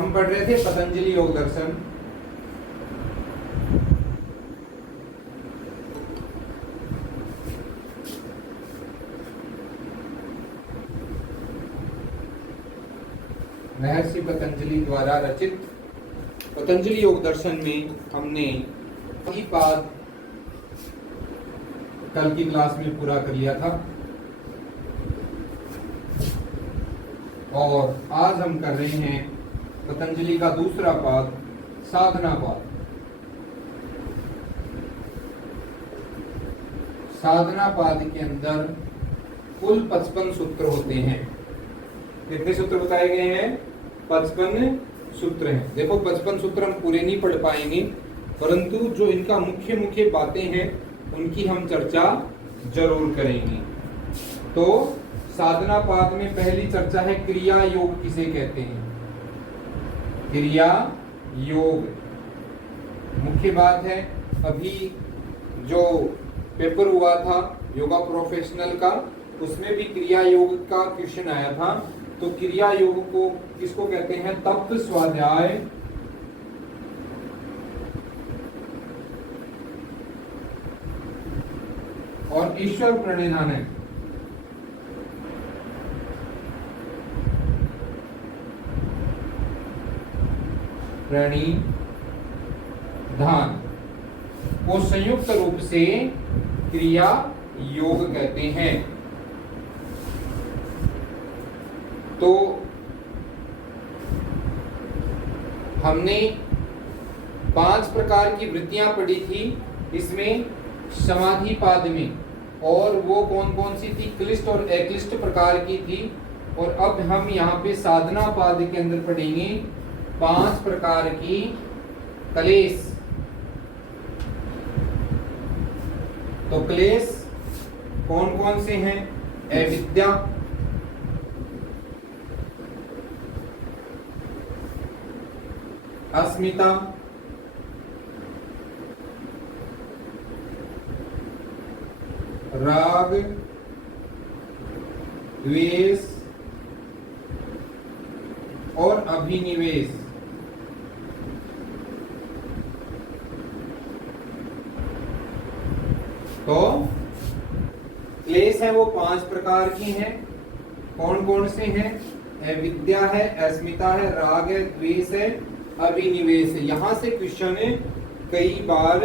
हम पढ़ रहे थे पतंजलि योग दर्शन। महर्षि पतंजलि द्वारा रचित पतंजलि योग दर्शन में हमने वही पाद कल की क्लास में पूरा कर लिया था और आज हम कर रहे हैं पतंजलि का दूसरा पाद, साधना पाद। साधना पाद के अंदर कुल 55 सूत्र होते हैं। कितने सूत्र बताए गए हैं? 55 सूत्र हैं। देखो 55 सूत्र हम पूरे नहीं पढ़ पाएंगे, परंतु जो इनका मुख्य मुख्य बातें हैं उनकी हम चर्चा जरूर करेंगे। तो साधना पाद में पहली चर्चा है क्रिया योग किसे कहते हैं। क्रिया योग मुख्य बात है। अभी जो पेपर हुआ था योगा प्रोफेशनल का, उसमें भी क्रिया योग का क्वेश्चन आया था। तो क्रिया योग को किसको कहते हैं? तप, स्वाध्याय, और ईश्वर प्रणिधान है। प्रणिधान को संयुक्त रूप से क्रिया योग कहते हैं। तो हमने 5 प्रकार की वृत्तियां पढ़ी थी इसमें समाधि पाद में, और वो कौन कौन सी थी? क्लिष्ट और अक्लिष्ट प्रकार की थी। और अब हम यहाँ पे साधना पाद के अंदर पढ़ेंगे 5 प्रकार की क्लेश। तो क्लेश कौन कौन से हैं? अविद्या, अस्मिता, राग, द्वेष और अभिनिवेश। तो क्लेश है वो 5 प्रकार की हैं। कौन कौन से हैं? अविद्या है, अस्मिता है, राग है, द्वेष है, अभिनिवेश है। यहां से क्वेश्चन कई बार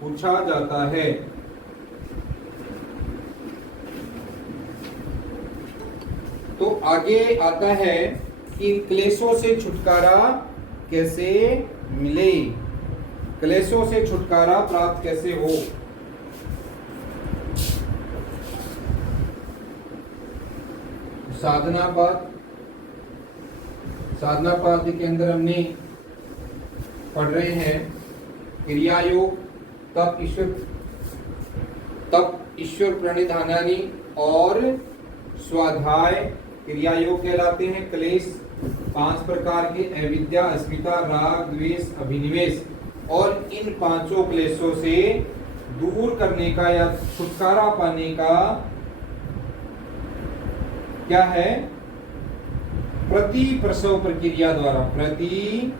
पूछा जाता है। तो आगे आता है कि क्लेशों से छुटकारा कैसे मिले, क्लेशों से छुटकारा प्राप्त कैसे हो। साधना पाद के अंदर हमने पढ़ रहे हैं क्रिया योग, तप, ईश्वर प्रणिधानानि और स्वाध्याय क्रिया योग कहलाते हैं। क्लेश 5 प्रकार के, अविद्या, अस्मिता, राग, द्वेष, अभिनिवेश। और इन 5 क्लेशों से दूर करने का या छुटकारा पाने का क्या है? प्रति प्रसव प्रक्रिया द्वारा, प्रति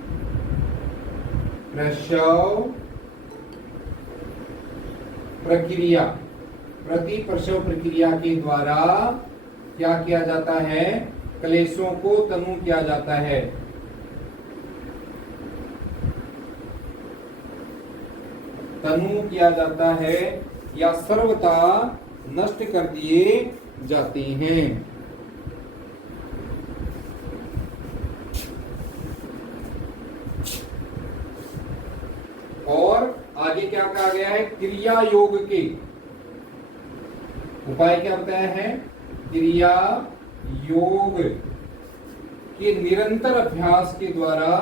प्रसव प्रक्रिया के द्वारा क्या किया जाता है? क्लेशों को तनु किया जाता है। तनु किया जाता है या सर्वथा नष्ट कर दिए जाते हैं। और आगे क्या कहा गया है? क्रिया योग के उपाय क्या बताया है? क्रिया योग के निरंतर अभ्यास के द्वारा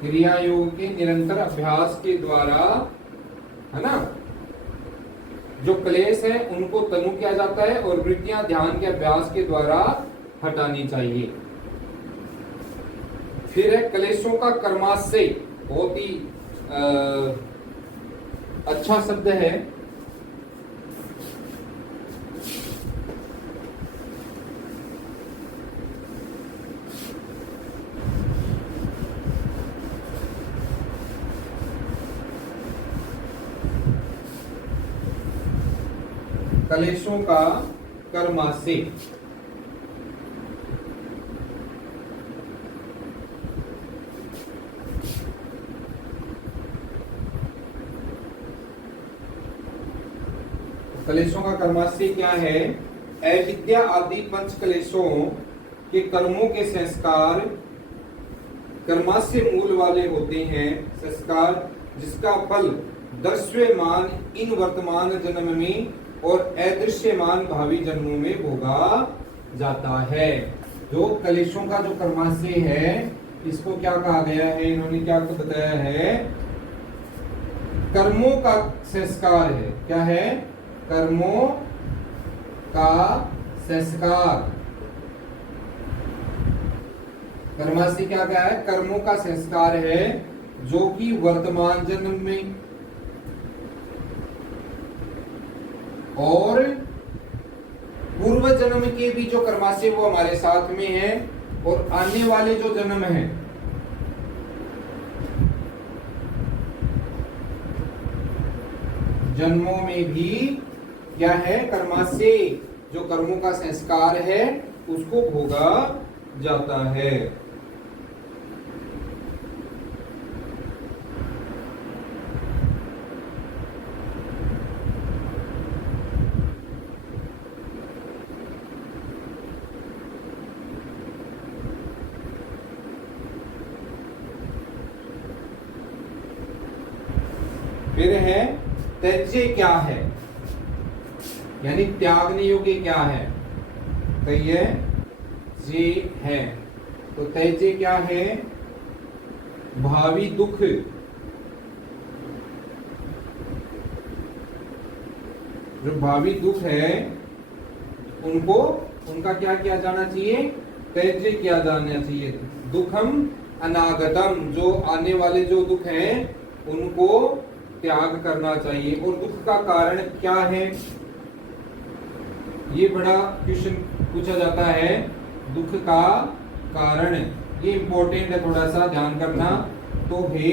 क्रिया योग के निरंतर अभ्यास के द्वारा, है ना, जो क्लेश है उनको तनु किया जाता है और वृत्तियां ध्यान के अभ्यास के द्वारा हटानी चाहिए। फिर है क्लेशों का कर्माशय, बहुत ही अच्छा शब्द है। कलेशों का कर्माशय। कलेशों का कर्माशय क्या है? अविद्या आदि पंच कलेशों के कर्मों के संस्कार कर्माशय मूल वाले होते हैं। संस्कार जिसका फल दृश्यमान इन वर्तमान जन्म में और अदृश्यमान भावी जन्मों में भोगा जाता है। जो कलेशों का जो कर्माशय है, इसको क्या कहा गया है? इन्होंने क्या बताया है? कर्मों का संस्कार है। क्या है? कर्मों का संस्कार। कर्माशय क्या कहा है? कर्मों का संस्कार है जो कि वर्तमान जन्म में और पूर्व जन्म के भी जो कर्माशय वो हमारे साथ में है, और आने वाले जो जन्म है जन्मों में भी क्या है? कर्माशय जो कर्मों का संस्कार है उसको भोगा जाता है। फिर है त्यज्य क्या है, यानी त्यागने योग्य क्या है? त्यज्य है। तो त्यज्य क्या है? भावी दुख, जो भावी दुख है उनको उनका क्या किया जाना चाहिए? त्यज्य किया जाना चाहिए। दुखम अनागतम, जो आने वाले जो दुख हैं उनको त्याग करना चाहिए। और दुख का कारण क्या है? ये बड़ा क्वेश्चन पूछा जाता है। दुख का कारण, ये इंपॉर्टेंट है, थोड़ा सा ध्यान करना। तो हे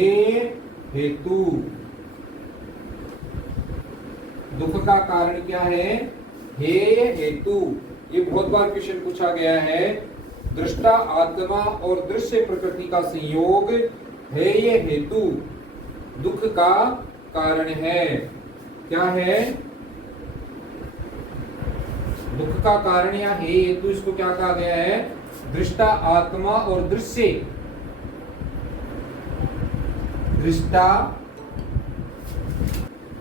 हेतु, दुख का कारण क्या है? हे हेतु। ये बहुत बार क्वेश्चन पूछा गया है। दृष्टा आत्मा और दृश्य प्रकृति का संयोग है ये हेतु, दुख का कारण है। क्या है? दुख का कारण या हे हेतु, इसको क्या कहा गया है? दृष्टा आत्मा और दृश्य,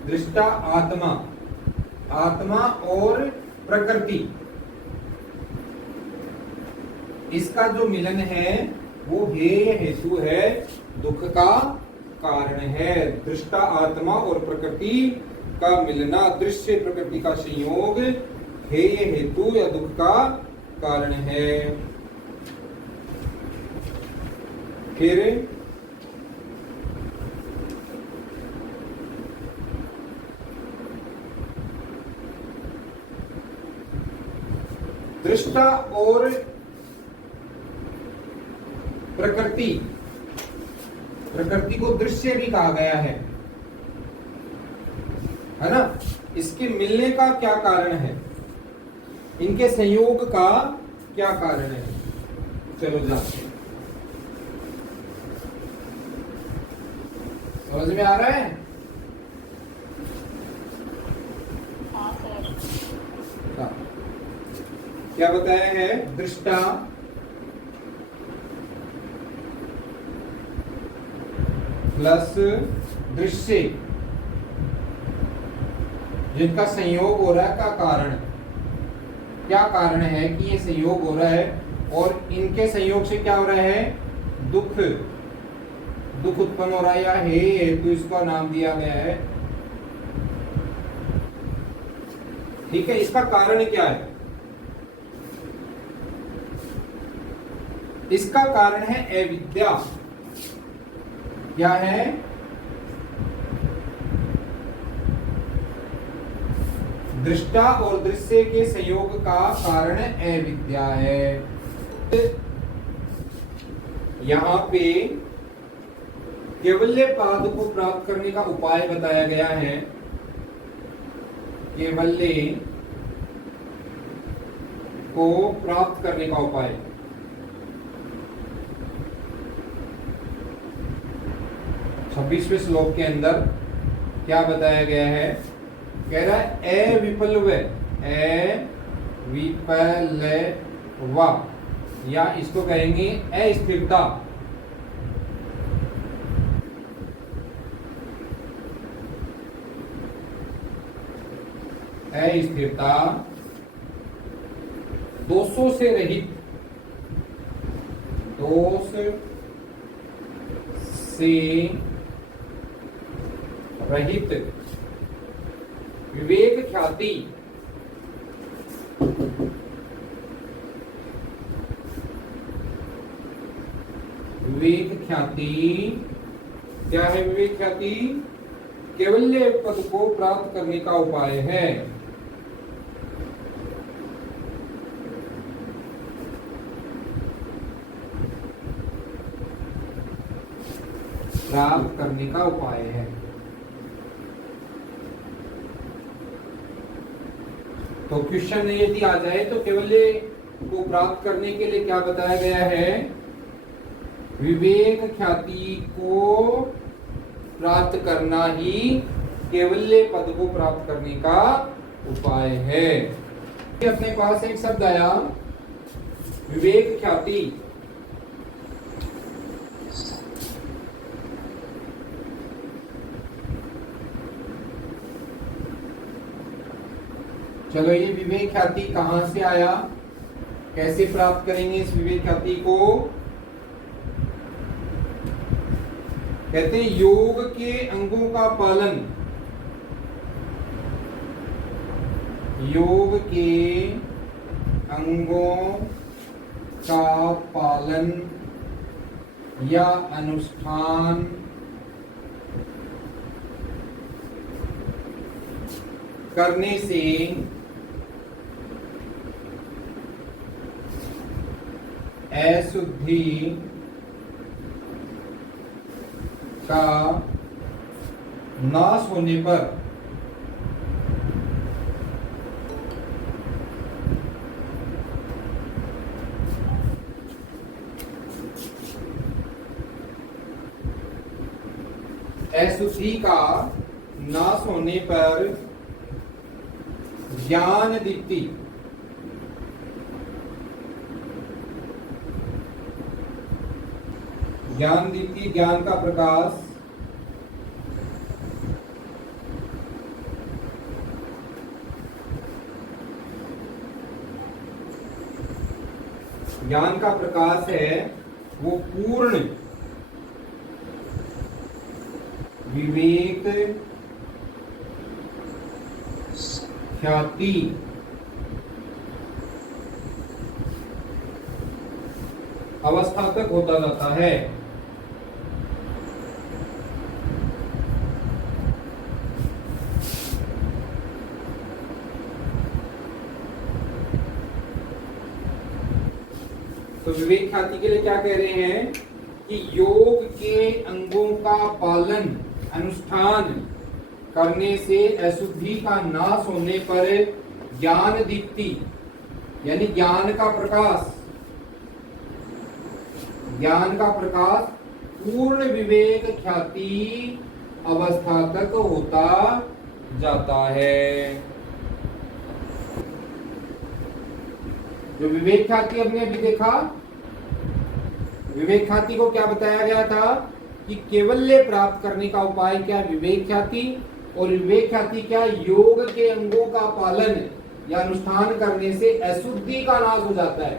दृष्टा आत्मा, आत्मा और प्रकृति, इसका जो मिलन है वो हेय हेतु है, दुख का कारण है। दृष्टा आत्मा और प्रकृति का मिलना, दृश्य प्रकृति का संयोग हेय हेतु या दुख का कारण है। फिर दृष्टा और प्रकृति, प्रकृति को दृश्य भी कहा गया है ना? इसके मिलने का क्या कारण है? इनके संयोग का क्या कारण है? चलो जाते हैं। समझ में आ रहा है? हाँ। क्या बताया है? दृष्टा प्लस दृश्य, जिनका संयोग हो रहा है का कारण। क्या कारण है कि ये संयोग हो रहा है? और इनके संयोग से क्या हो रहा है? दुख, दुख उत्पन्न हो रहा है या हे हेतु, इसका नाम दिया गया है। ठीक है, इसका कारण क्या है? इसका कारण है अविद्या। क्या है? दृष्टा और दृश्य के संयोग का कारण अविद्या है। यहाँ पे केवल्य पाद को प्राप्त करने का उपाय बताया गया है। केवल्य को प्राप्त करने का उपाय। छब्बीसवें श्लोक के अंदर क्या बताया गया है? कह रहा है अविप्लव, या इसको कहेंगे अस्थिरता। अस्थिरता, दोषों से रहित, दोष से रहित विवेक ख्याति, विवेक ख्याति क्या है? विवेक ख्याति केवल्य पद को प्राप्त करने का उपाय है। प्राप्त करने का उपाय है। तो क्वेश्चन यदि आ जाए तो केवल्य को प्राप्त करने के लिए क्या बताया गया है? विवेक ख्याति को प्राप्त करना ही केवल्य पद को प्राप्त करने का उपाय है। अपने पास एक शब्द आया विवेक ख्याति। चलो, ये विवेक ख्याति कहां से आया, कैसे प्राप्त करेंगे इस विवेक ख्याति को? कहते हैं योग के अंगों का पालन, योग के अंगों का पालन या अनुष्ठान करने से अशुद्धि का नाश होने पर अशुद्धि का नाश होने पर ज्ञान दीप्ति, ज्ञान दीप्ति, ज्ञान का प्रकाश, ज्ञान का प्रकाश है वो पूर्ण विवेक ख्याति अवस्था तक होता जाता है। तो विवेक ख्याति के लिए क्या कह रहे हैं कि योग के अंगों का पालन अनुष्ठान करने से अशुद्धि का नाश होने पर ज्ञान दीप्ति यानी ज्ञान का प्रकाश, ज्ञान का प्रकाश पूर्ण विवेक ख्याति अवस्था तक होता जाता है। जो विवेक ख्याति हमने अभी देखा, विवेक ख्याति को क्या बताया गया था कि केवल्य प्राप्त करने का उपाय क्या? विवेक ख्याति। और विवेक ख्याति क्या? योग के अंगों का पालन या अनुष्ठान करने से अशुद्धि का नाश हो जाता है।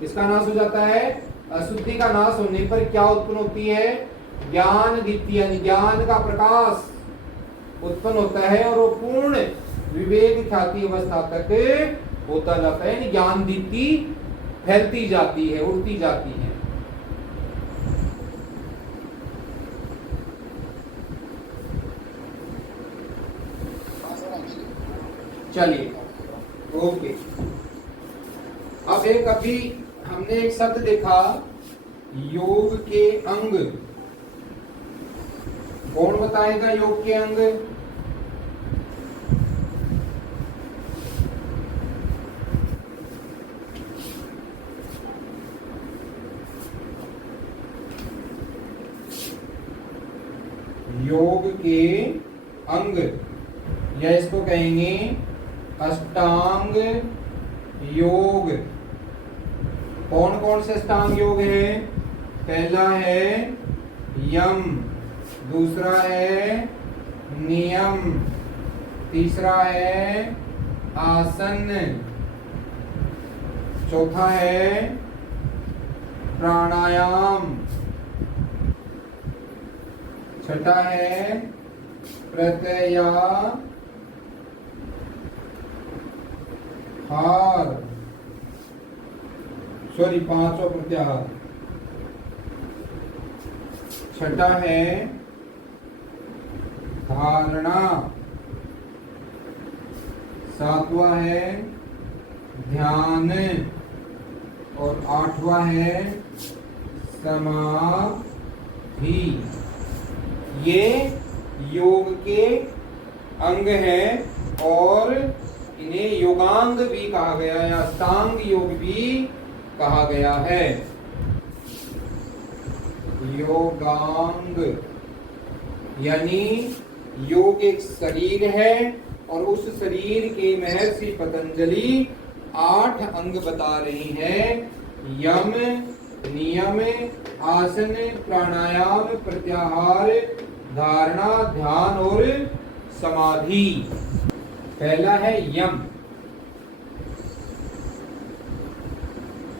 किसका नाश हो जाता है? अशुद्धि का नाश होने पर क्या उत्पन्न होती है? ज्ञान दीप्ति यानी ज्ञान का प्रकाश उत्पन्न होता है और वो पूर्ण विवेक ख्याति अवस्था तक होता जाता है, यानी ज्ञान दीप्ति फैलती जाती है, उड़ती जाती है। चलिए, ओके। अब एक अभी हमने एक शब्द देखा योग के अंग। कौन बताएगा योग के अंग? योग के अंग, या इसको कहेंगे अष्टांग योग। कौन कौन से अष्टांग योग हैं? पहला है यम, दूसरा है नियम, तीसरा है आसन, चौथा है प्राणायाम, छठा है प्रत्याहार, पांचवा प्रत्याहार, छठा है धारणा, सातवां है ध्यान, और आठवां है समाधि। ये योग के अंग हैं और इन्हें योगांग भी कहा गया है, अष्टांग योग भी कहा गया है। योगांग यानी योग एक शरीर है और उस शरीर के महर्षि पतंजलि 8 अंग बता रही हैं। यम, नियम, आसन, प्राणायाम, प्रत्याहार, धारणा, ध्यान और समाधि। पहला है यम,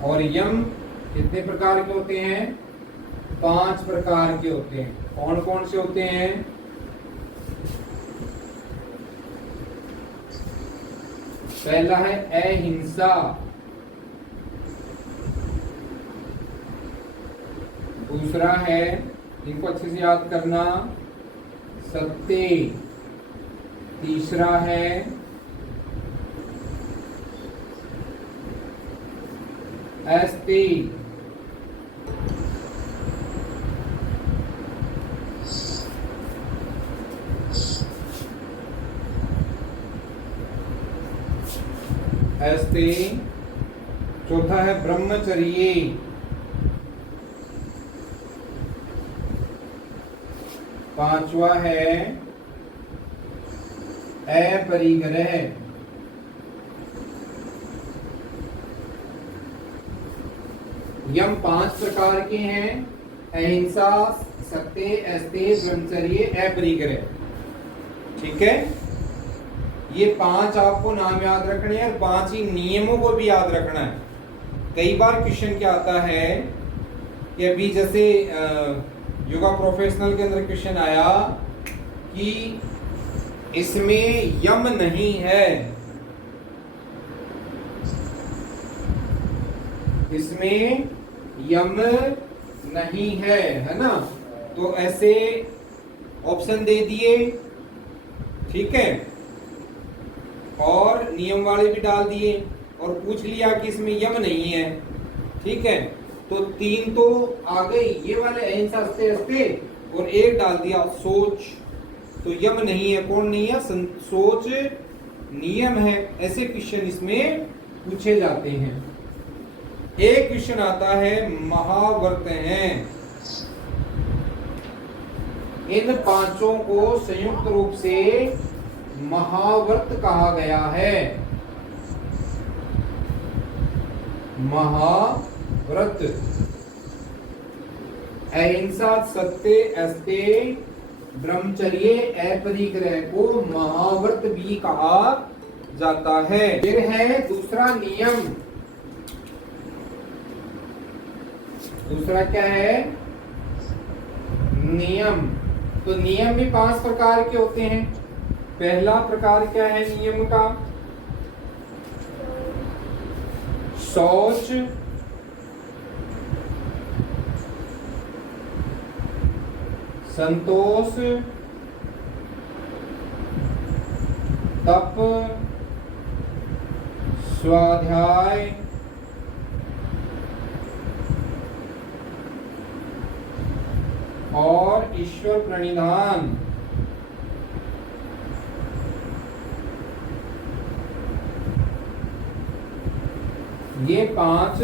और यम कितने प्रकार के होते हैं? 5 प्रकार के होते हैं। कौन कौन से होते हैं? पहला है अहिंसा, दूसरा है, इनको अच्छे से याद करना, सत्य, तीसरा है अस्ति, चौथा है ब्रह्मचर्य, पांचवा है अपरिग्रह, यम 5 प्रकार के हैं, अहिंसा, सत्य, अस्तेय, ब्रह्मचर्य, अपरिग्रह। ठीक है, ये 5 आपको नाम याद रखने हैं और 5 ही नियमों को भी याद रखना है। कई बार क्वेश्चन क्या आता है कि अभी जैसे योगा प्रोफेशनल के अंदर क्वेश्चन आया कि इसमें यम नहीं है, इसमें यम नहीं है ना, तो ऐसे ऑप्शन दे दिए, ठीक है, और नियम वाले भी डाल दिए और पूछ लिया कि इसमें यम नहीं है, ठीक है, तो 3 तो आ गई, ये वाले अहिंसा, अस्ते, और एक डाल दिया सोच, तो यम नहीं है। कौन नहीं है? सोच नियम है। ऐसे क्वेश्चन इसमें पूछे जाते हैं। एक क्वेश्चन आता है महाव्रत हैं, इन 5 को संयुक्त रूप से महाव्रत कहा गया है। महाव्रत अहिंसा, सत्य, अस्तेय, ब्रह्मचर्य, अपरिग्रह को महाव्रत भी कहा जाता है। फिर है दूसरा नियम। दूसरा क्या है? नियम। तो नियम भी 5 प्रकार के होते हैं। पहला प्रकार क्या है नियम का? शौच, संतोष, तप, स्वाध्याय, और ईश्वर प्रणिधान। ये 5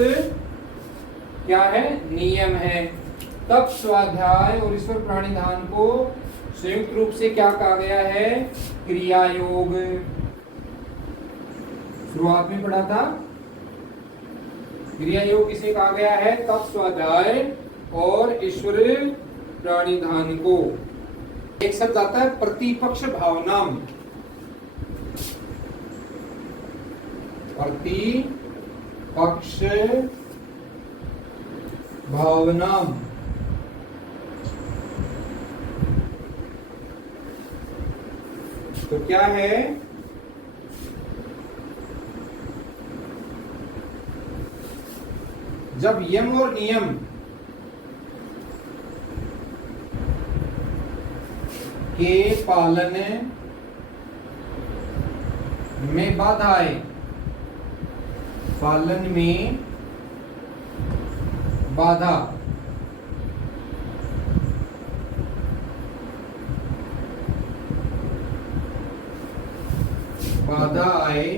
क्या है? नियम है। तप, स्वाध्याय और ईश्वर प्रणिधान को संयुक्त रूप से क्या कहा गया है? क्रिया योग। शुरुआत में पढ़ा था, क्रिया योग किसे कहा गया है? तत्स्वाध्याय और ईश्वर प्राणिधान को। एक शब्द आता है प्रतिपक्ष भावना। प्रतिपक्ष भावना तो क्या है? जब यम और नियम के पालन में बाधा आए, पालन में बाधा, बाधा आए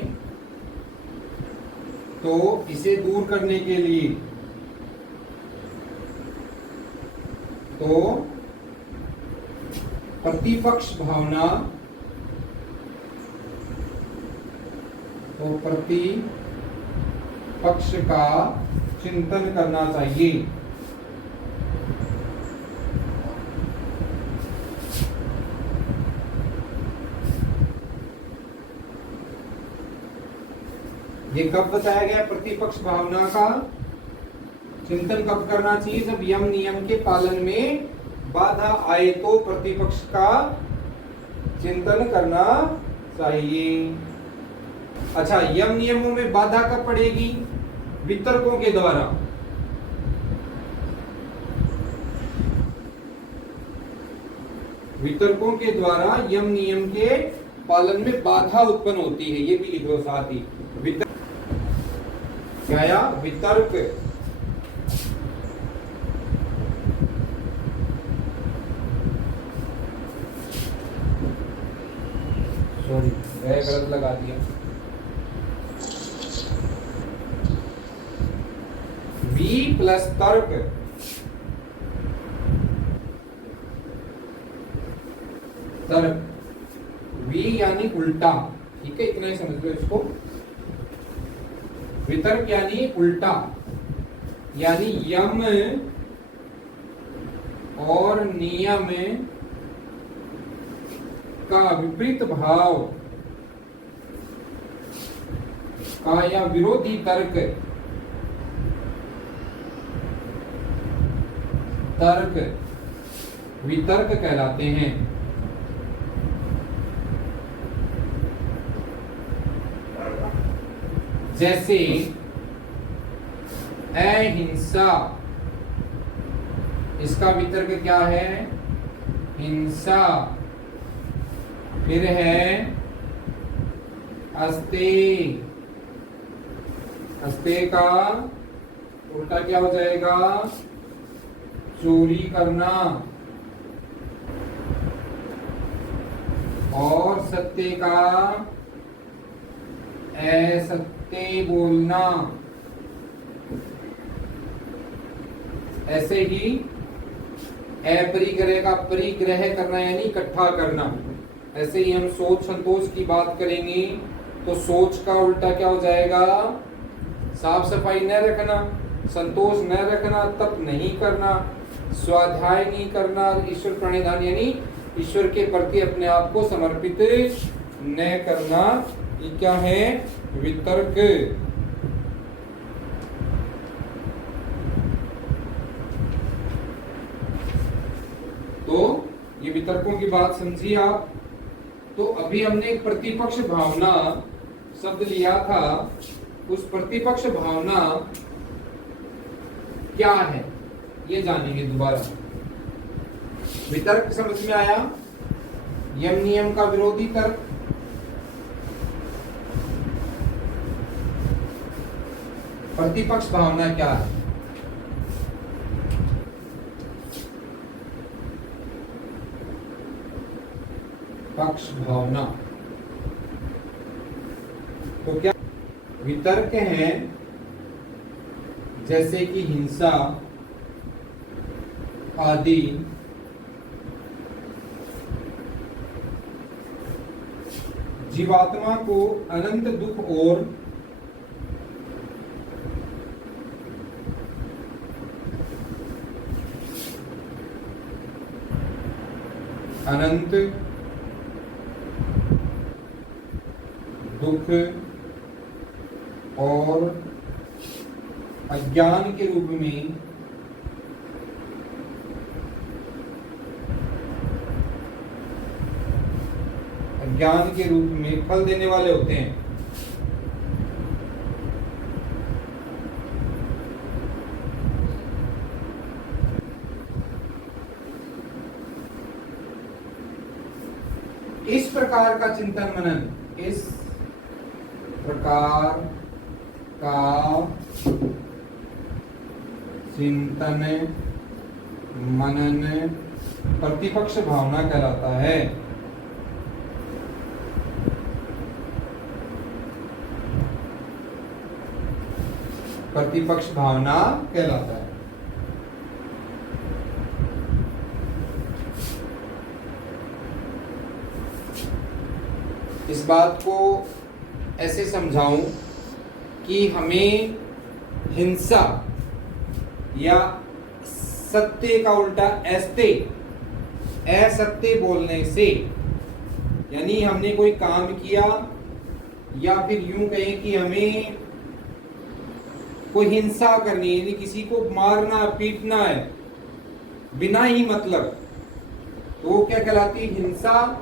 तो इसे दूर करने के लिए तो प्रतिपक्ष भावना, तो प्रतिपक्ष का चिंतन करना चाहिए। ये कब बताया गया? प्रतिपक्ष भावना का चिंतन कब करना चाहिए? जब यम नियम के पालन में बाधा आए तो प्रतिपक्ष का चिंतन करना चाहिए। अच्छा, यम नियमों में बाधा कब पड़ेगी? वितर्कों के द्वारा। वितर्कों के द्वारा यम नियम के पालन में बाधा उत्पन्न होती है। ये भी लिख लो साथ ही। क्या? वितर्क। सॉरी, गलत लगा दिया। वी प्लस तर्क, तर्क वी यानी उल्टा। ठीक है, इतना ही समझ लो इसको। वितर्क यानी उल्टा, यानी यम और नियम का विपरीत भाव का या विरोधी तर्क, तर्क वितर्क कहलाते हैं। जैसे अहिंसा, इसका वितर्क क्या है? हिंसा। फिर है अस्ते, अस्ते का उल्टा क्या हो जाएगा? चोरी करना। और सत्य का असत्य बोलना। ऐसे ही अपरिग्रह का परिग्रह करना यानी इकट्ठा करना। ऐसे ही हम सोच संतोष की बात करेंगे तो सोच का उल्टा क्या हो जाएगा? साफ सफाई न रखना, संतोष न रखना, तप नहीं करना, स्वाध्याय नहीं करना, ईश्वर प्रणिधान यानी ईश्वर के प्रति अपने आप को समर्पित न करना। ये क्या है? वितर्क। तो ये वितर्कों की बात समझी आप। तो अभी हमने एक प्रतिपक्ष भावना शब्द लिया था, उस प्रतिपक्ष भावना क्या है ये जानेंगे दोबारा। वितर्क समझ में आया? यम नियम का विरोधी तर्क, प्रतिपक्ष भावना क्या है? पक्ष भावना तो क्या? वितर्क है जैसे कि हिंसा आदि जीवात्मा को अनंत दुख और अनंत दुख और अज्ञान के रूप में फल देने वाले होते हैं। इस प्रकार का चिंतन मनन प्रतिपक्ष भावना कहलाता है। प्रतिपक्ष भावना कहलाता है। इस बात को ऐसे समझाऊं कि हमें हिंसा या सत्य का उल्टा असत्य बोलने से, यानी हमने कोई काम किया या फिर यूं कहें कि हमें कोई हिंसा करनी है, यानी किसी को मारना पीटना है बिना ही मतलब, तो वो क्या कहलाती है? हिंसा।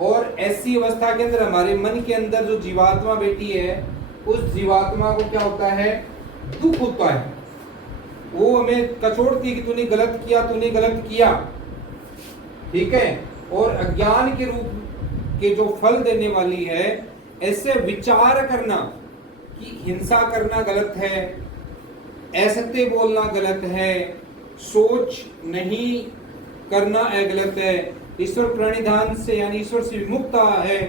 और ऐसी अवस्था के अंदर हमारे मन के अंदर जो जीवात्मा बैठी है, उस जीवात्मा को क्या होता है? दुख होता है। वो हमें कचोड़ती है कि तूने गलत किया, ठीक है। और अज्ञान के रूप के जो फल देने वाली है, ऐसे विचार करना कि हिंसा करना गलत है, असत्य बोलना गलत है, सोच नहीं करना गलत है, ईश्वर प्रणिधान से यानी ईश्वर से विमुक्त है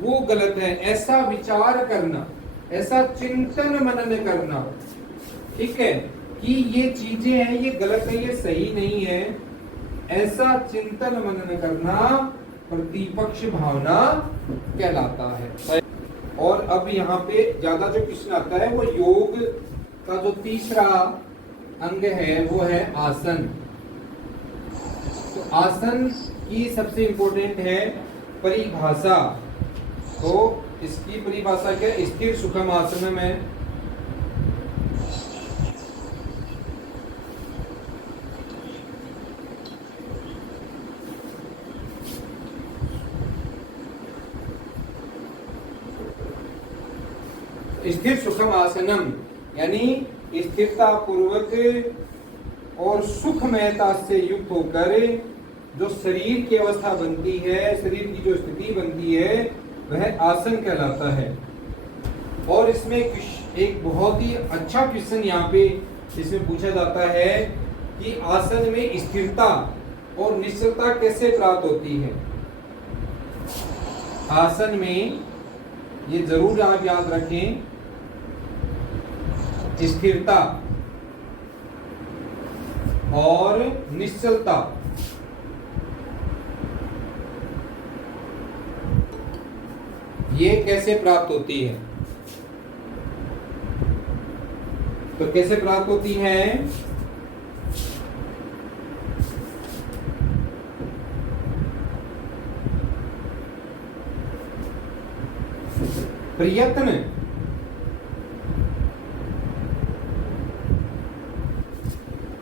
वो गलत है, ऐसा विचार करना, ऐसा चिंतन मनन करना, ठीक है, कि ये चीजें हैं, ये गलत है, ये सही नहीं है, ऐसा चिंतन मनन करना प्रतिपक्ष भावना कहलाता है। और अब यहाँ पे ज्यादा जो प्रश्न आता है वो योग का जो तीसरा अंग है वो है आसन। तो आसन की सबसे इंपॉर्टेंट है परिभाषा। तो इसकी परिभाषा क्या है? स्थिर सुखम आसन है। स्थिर सुखम आसनम यानी स्थिरता पूर्वक और सुखमयता से युक्त होकर जो शरीर की अवस्था बनती है, शरीर की जो स्थिति बनती है, वह आसन कहलाता है। और इसमें एक बहुत ही अच्छा क्वेश्चन यहाँ पे इसमें पूछा जाता है कि आसन में स्थिरता और निश्चलता कैसे प्राप्त होती है। आसन में ये जरूर आप याद रखें, स्थिरता और निश्चलता ये कैसे प्राप्त होती है। तो कैसे प्राप्त होती है?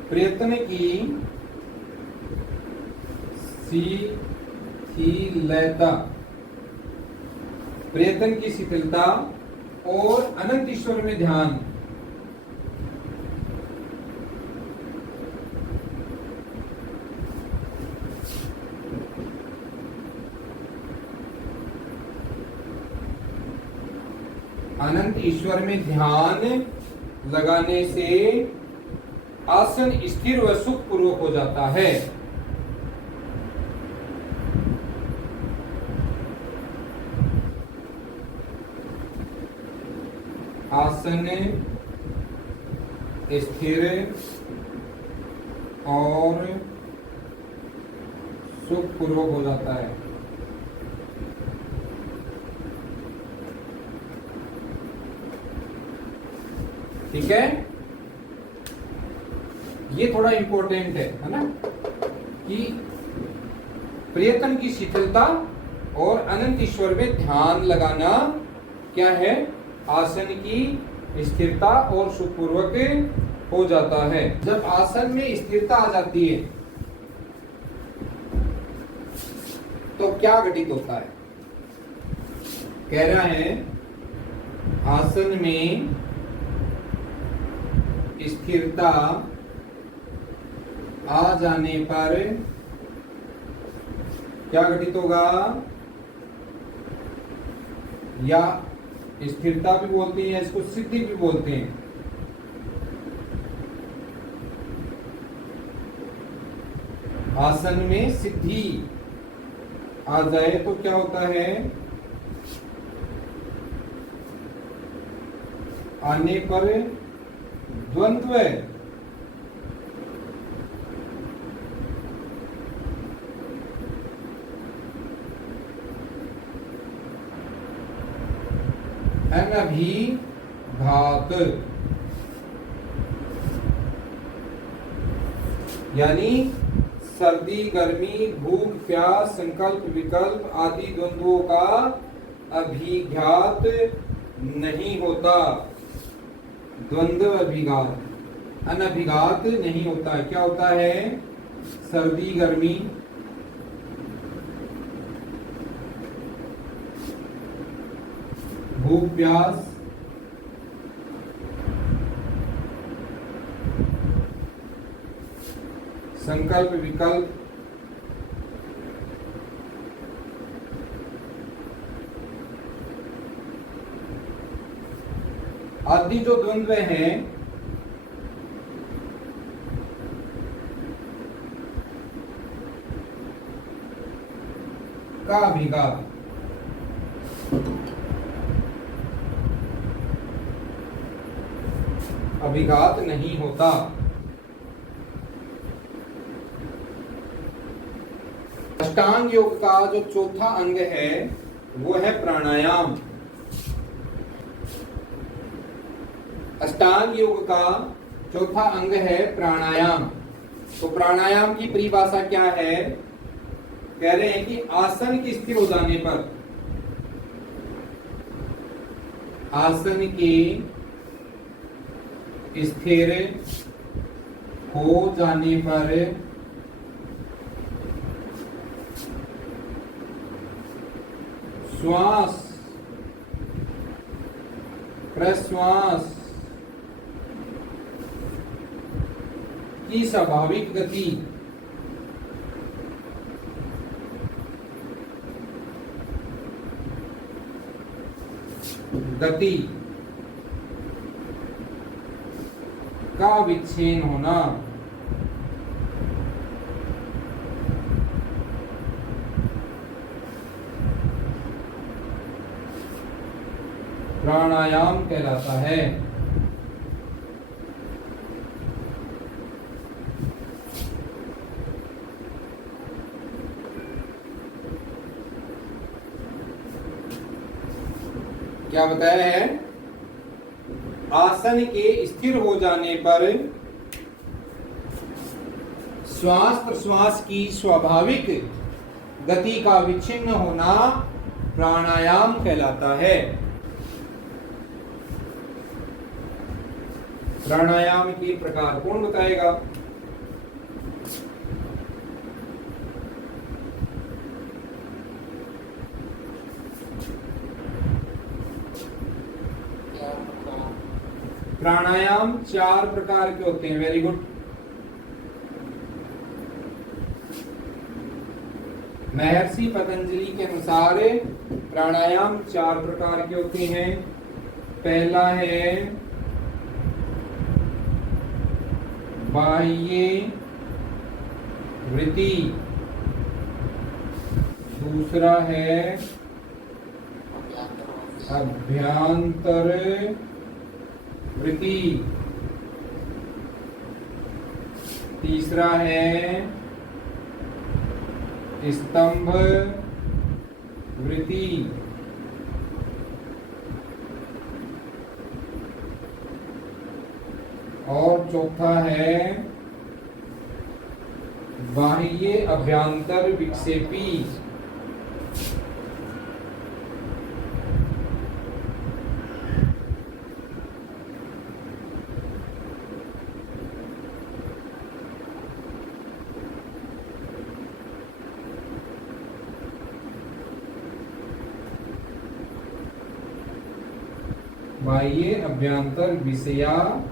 प्रयत्न की शिथिलता, प्रयत्न की शिथिलता और अनंत ईश्वर में ध्यान। अनंत ईश्वर में ध्यान लगाने से आसन स्थिर व सुखपूर्वक हो जाता है। आसन स्थिर और सुखपूर्वक हो जाता है। ठीक है, ये थोड़ा इंपॉर्टेंट है ना, कि प्रयत्न की शिथिलता और अनंत ईश्वर में ध्यान लगाना क्या है, आसन की स्थिरता और सुखपूर्वक हो जाता है। जब आसन में स्थिरता आ जाती है तो क्या घटित होता है, कह रहा है आसन में स्थिरता आ जाने पर क्या घटित होगा, या स्थिरता भी बोलते हैं, इसको सिद्धि भी बोलते हैं। आसन में सिद्धि आ जाए तो क्या होता है, आने पर द्वंद्व अनभिघात, यानी सर्दी गर्मी भूख प्यास संकल्प विकल्प आदि द्वंद्वों का अभिघात नहीं होता। द्वंद्व अभिघात अनभिघात नहीं होता। क्या होता है, सर्दी गर्मी भूख प्यास संकल्प विकल्प आदि जो द्वंद्व हैं का अभिघात अभिघात नहीं होता। अष्टांग योग का जो चौथा अंग है वो है प्राणायाम। अष्टांग योग का चौथा अंग है प्राणायाम। तो प्राणायाम की परिभाषा क्या है, कह रहे हैं कि आसन की स्थिर हो जाने पर, आसन के स्थिर हो जाने पर श्वास प्रश्वास की स्वाभाविक गति का विच्छेद होना। प्राणायाम कहलाता है। क्या बताया है, आसन के स्थिर हो जाने पर श्वास प्रश्वास की स्वाभाविक गति का विच्छिन्न होना प्राणायाम कहलाता है। प्राणायाम के प्रकार कौन बताएगा, प्राणायाम 4 प्रकार के होते हैं। Very good. महर्षि पतंजलि के अनुसार प्राणायाम 4 प्रकार के होते हैं। पहला है बाह्य वृत्ति, दूसरा है अभ्यंतर वृत्ति, तीसरा है स्तंभ वृत्ति, और चौथा है बाह्य अभ्यंतर विक्षेपी। बाह्य अभ्यंतर विषयाक्षेपी,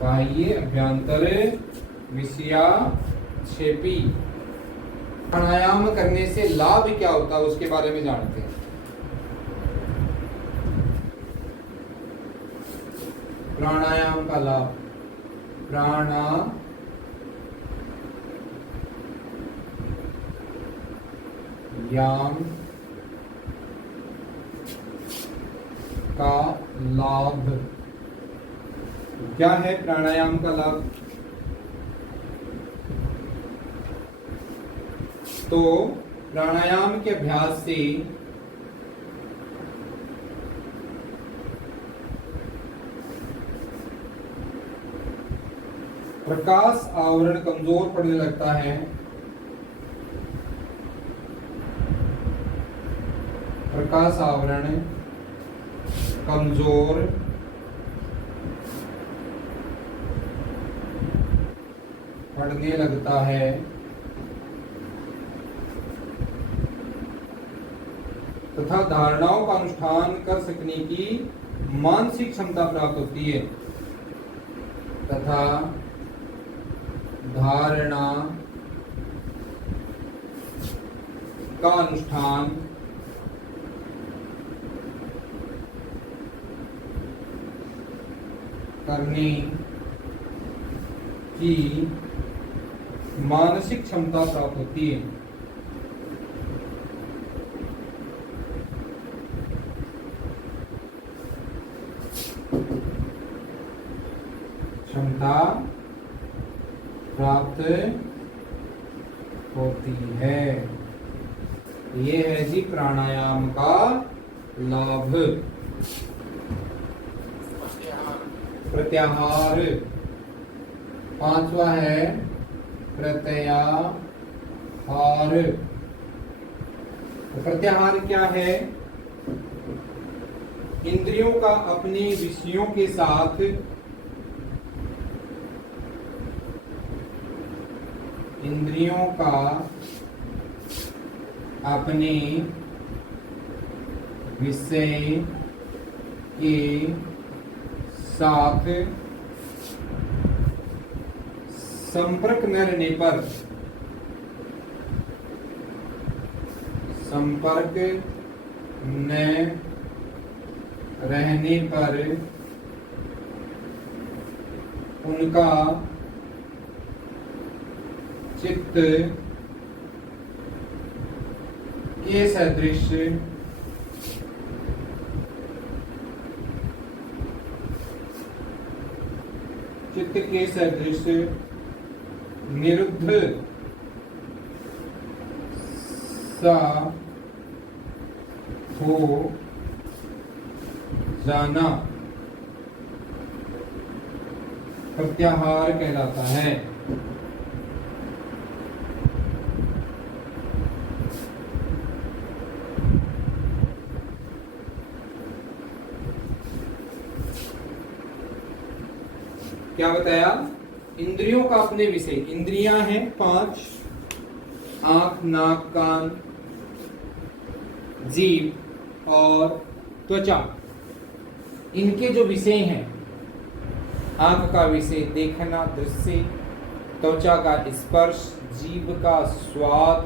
बाह्य अभ्यंतर विषयाक्षेपी। प्राणायाम करने से लाभ क्या होता है उसके बारे में जानते हैं। प्राणायाम का लाभ, प्राणायाम का लाभ क्या है? प्राणायाम का लाभ तो प्राणायाम के अभ्यास से प्रकाश आवरण कमजोर पड़ने लगता है, प्रकाश आवरण कमजोर पड़ने लगता है तथा धारणाओं का अनुष्ठान कर सकने की मानसिक क्षमता प्राप्त होती है, तथा धारणा का अनुष्ठान करने की मानसिक क्षमता प्राप्त होती है। क्षमता प्राप्त होती है। ये है जी प्राणायाम का लाभ। प्रत्याहार, पांचवा है प्रत्याहार। प्रत्याहार क्या है? इंद्रियों का अपने विषयों के साथ इंद्रियों का अपने विषय के साथ संपर्क न रहने पर, संपर्क न रहने पर उनका चित्त के सदृश चित्त के सदृश निरुद्ध सा हो जाना प्रत्याहार कहलाता है। क्या बताया? इंद्रियों का अपने विषय, इंद्रियां हैं 5, आंख, नाक, कान, जीभ और त्वचा। इनके जो विषय हैं, आंख का विषय देखना, दृश्य, त्वचा का स्पर्श, जीभ का स्वाद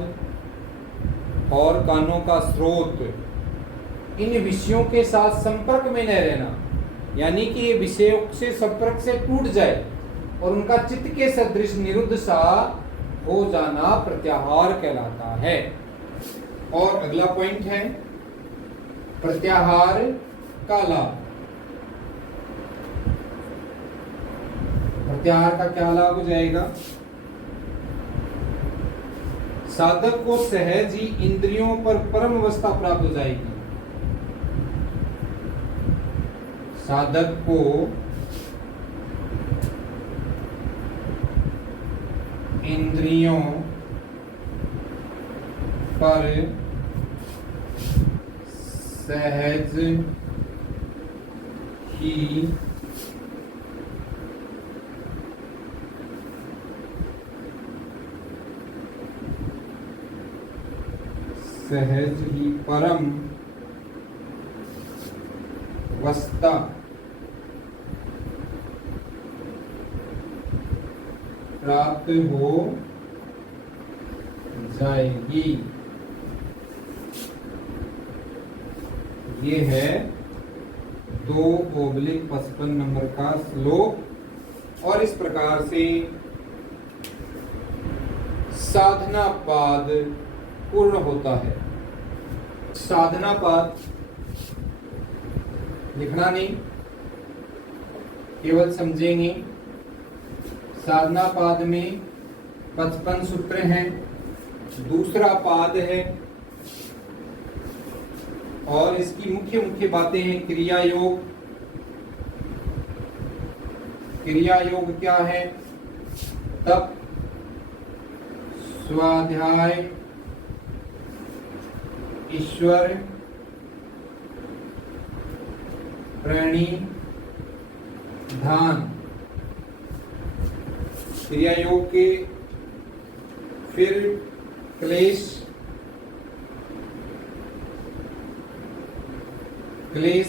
और कानों का स्रोत, इन विषयों के साथ संपर्क में न रहना, यानी कि ये विषयों से संपर्क से टूट जाए और उनका चित्त के सदृश निरुद्ध सा हो जाना प्रत्याहार कहलाता है। और अगला पॉइंट है प्रत्याहार का लाभ। प्रत्याहार का क्या लाभ हो जाएगा? साधक को सहज ही इंद्रियों पर परम अवस्था प्राप्त हो जाएगी। साधक को इंद्रियों पर सहज ही परम वस्ता प्राप्त हो जाएगी। ये है 2/55 नंबर का श्लोक। और इस प्रकार से साधना पाद पूर्ण होता है। साधना पाद लिखना नहीं, केवल समझेंगे। साधना पाद में 55 सूत्र हैं, दूसरा पाद है और इसकी मुख्य मुख्य बातें हैं। क्रिया योग। क्रिया योग क्या है? तप, स्वाध्याय, ईश्वर, प्रणिधान। क्रिया योग के फिर क्लेश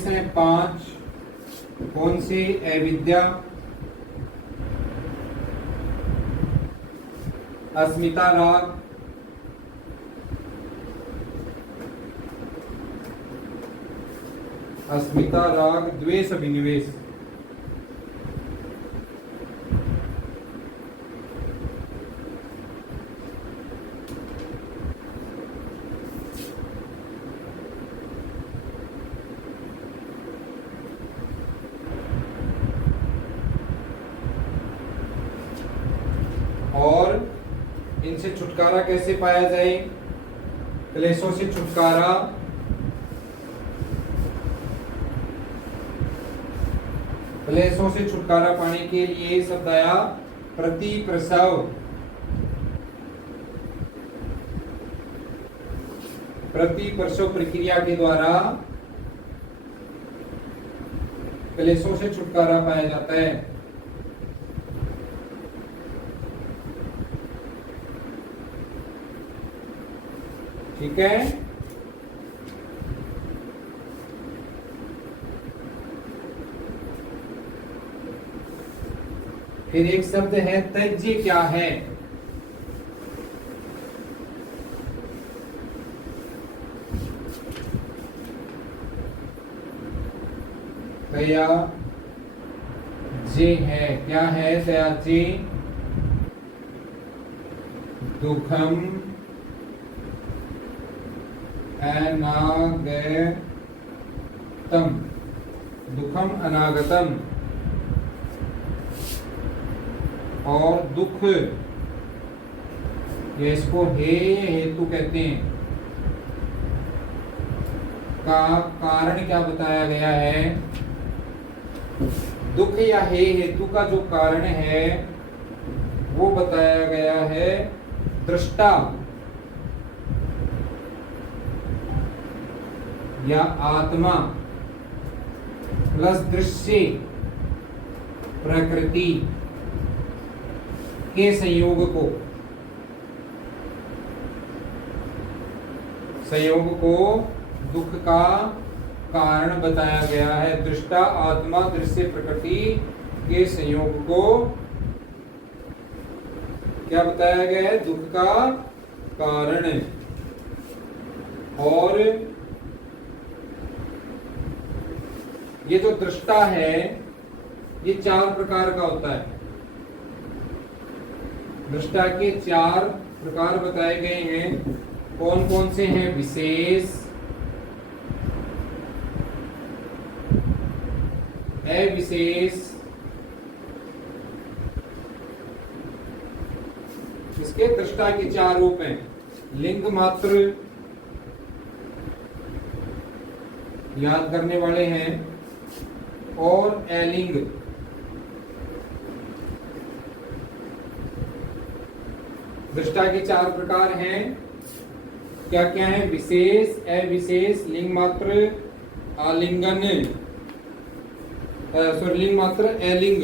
हैं 5। कौन से? अविद्या, अस्मिता राग, द्वेष अभिनिवेश। और इनसे छुटकारा कैसे पाया जाए? क्लेशों से छुटकारा पाने के लिए शब्द आया प्रति प्रसव। प्रति प्रसव प्रक्रिया के द्वारा क्लेशों से छुटकारा पाया जाता है। ठीक है। फिर एक शब्द है त्यज्य। क्या है? त्याज्य है। क्या है त्याज्य? दुखम अनागतम। और दुख, ये इसको हेतु कहते हैं, का कारण क्या बताया गया है? दुख या हेतु का जो कारण है वो बताया गया है दृष्टा या आत्मा प्लस दृश्य प्रकृति के संयोग को दुख का कारण बताया गया है। दृष्टा, आत्मा, दृश्य, प्रकृति के संयोग को क्या बताया गया है? दुख का कारण। और ये जो दृष्टा है ये 4 प्रकार का होता है। दृष्टा के 4 प्रकार बताए गए हैं। कौन कौन से हैं? विशेष, अविशेष, इसके दृष्टा के 4 रूप हैं। लिंग मात्र याद करने वाले हैं। और एलिंग। दृष्टा के 4 प्रकार हैं। क्या क्या है? विशेष, अविशेष, लिंग मात्र, आलिंगन, सॉरी लिंग मात्र, एलिंग।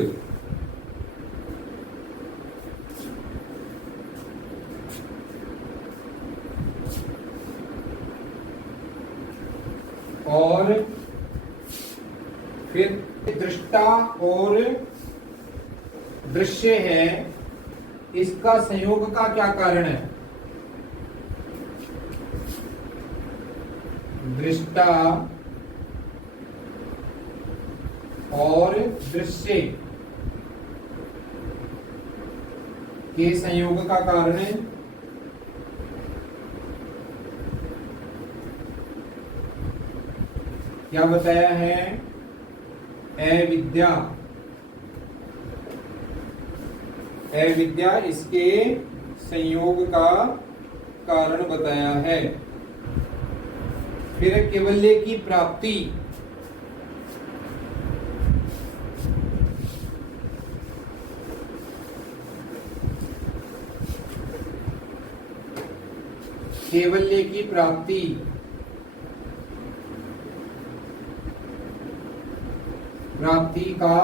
और फिर दृष्टा और दृश्य है, इसका संयोग का क्या कारण है? दृष्टा और दृश्य के संयोग का कारण है क्या बताया है? अविद्या। अविद्या इसके संयोग का कारण बताया है। फिर केवल्य की प्राप्ति, केवल्य की प्राप्ति, प्राप्ति का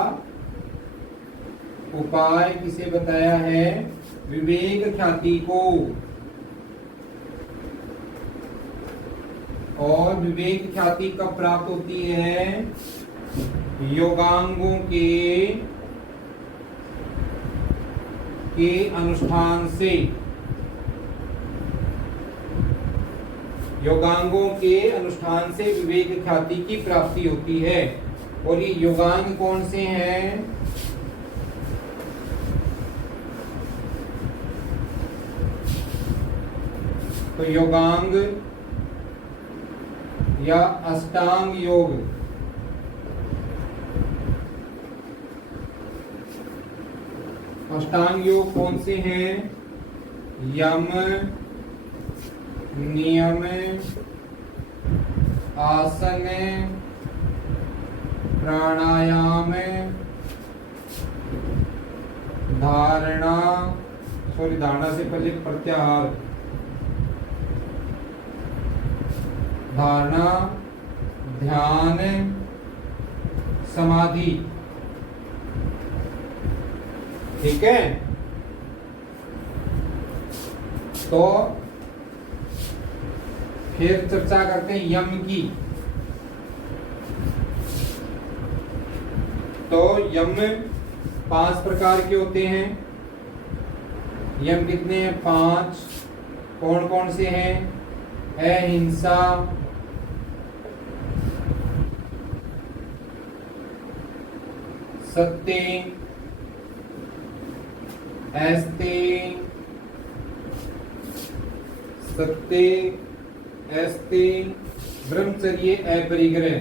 उपाय किसे बताया है? विवेक ख्याति को। और विवेक ख्याति कब प्राप्त होती है? योगांगों के अनुष्ठान से। योगांगों के अनुष्ठान से विवेक ख्याति की प्राप्ति होती है। और ये योगांग कौन से हैं? तो योगांग या अष्टांग योग, अष्टांग योग कौन से हैं? यम, नियम, आसन, प्राणायाम, धारणा, धारणा से पहले प्रत्याहार, धारणा, ध्यान, समाधि। ठीक है। तो फिर चर्चा करते हैं यम की। तो यम 5 प्रकार के होते हैं। यम कितने हैं? 5। कौन कौन से हैं? अहिंसा, सत्य, अस्ते, सत्य, अस्ते, ब्रह्मचर्य, अपरिग्रह।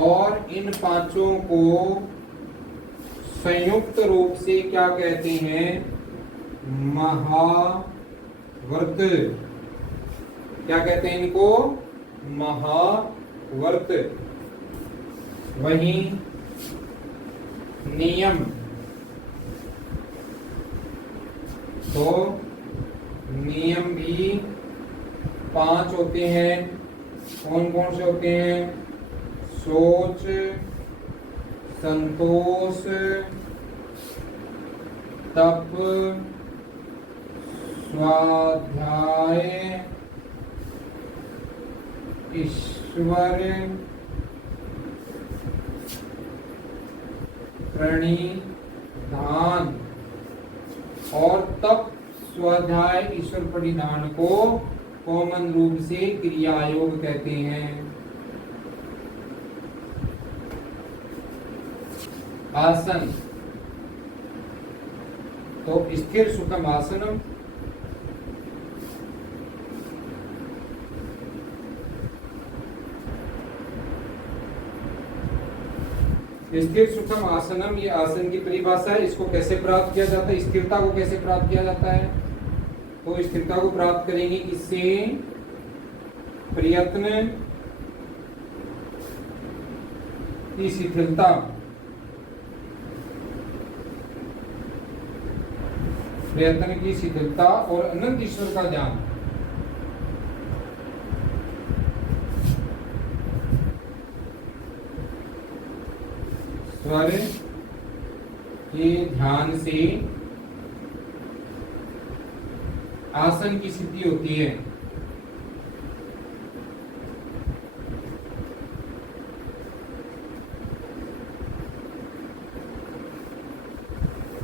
और इन 5 को संयुक्त रूप से क्या कहते हैं? महाव्रत। क्या कहते हैं इनको? महाव्रत। वहीं नियम, तो नियम भी 5 होते हैं। कौन कौन से होते हैं? सोच, संतोष, तप, स्वाध्याय, ईश्वर, प्रणिधान। और तप, स्वाध्याय, ईश्वर प्रणिधान को कॉमन रूप से क्रिया योग कहते हैं। आसन, तो स्थिर सुखम आसनम, स्थिर सुखम आसनम, ये आसन की परिभाषा है। इसको कैसे प्राप्त किया जाता है? स्थिरता को कैसे प्राप्त किया जाता है? तो स्थिरता को प्राप्त करेंगे किससे? प्रयत्न की शिथिलता, प्रयत्न की शिथिलता और अनंत ईश्वर का ज्ञान। स्वर के ध्यान से आसन की सिद्धि होती है।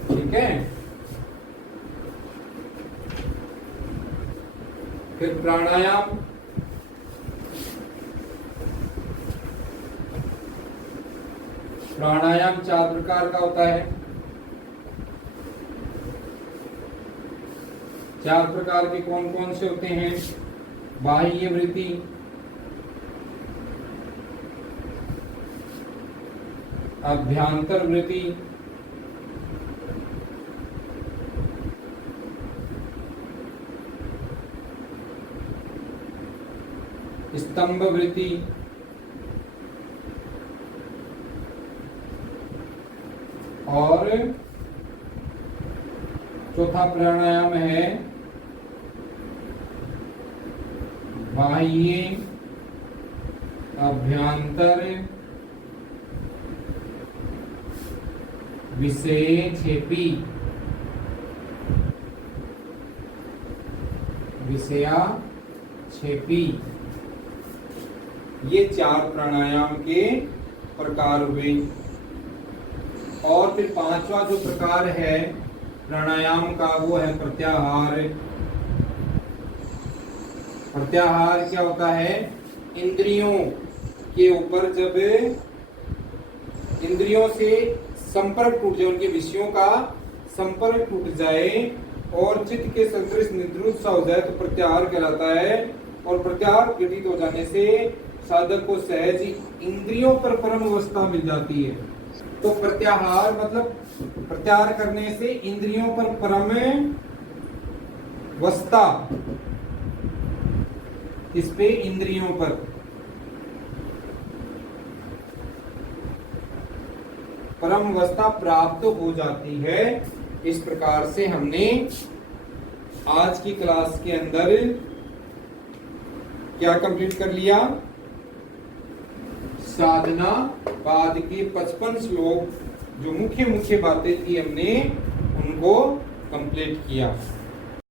ठीक है, फिर प्राणायाम। प्राणायाम 4 प्रकार का होता है। 4 प्रकार के कौन कौन से होते हैं? बाह्य वृत्ति, अभ्यांतर वृत्ति, स्तंभ वृत्ति और चौथा प्राणायाम है बाह्य अभ्यांतर विषयक्षेपी, विषयाक्षेपी। ये 4 प्राणायाम के प्रकार हुए। और फिर 5वां जो प्रकार है प्राणायाम का वो है प्रत्याहार। प्रत्याहार क्या होता है? इंद्रियों के ऊपर जब इंद्रियों से संपर्क टूट जाए, उनके विषयों का संपर्क टूट जाए और चित्त के सदृश निद्रुत सा हो जाए तो प्रत्याहार कहलाता है। और प्रत्याहार घटित हो जाने से साधक को सहज इंद्रियों पर परम अवस्था मिल जाती है। तो प्रत्याहार मतलब प्रत्याहार करने से इंद्रियों पर परम अवस्था, इस पे इंद्रियों पर परम अवस्था प्राप्त हो जाती है। इस प्रकार से हमने आज की क्लास के अंदर क्या कंप्लीट कर लिया? साधना बाद के 55 श्लोक जो मुख्य मुख्य बातें थी हमने उनको कंप्लीट किया।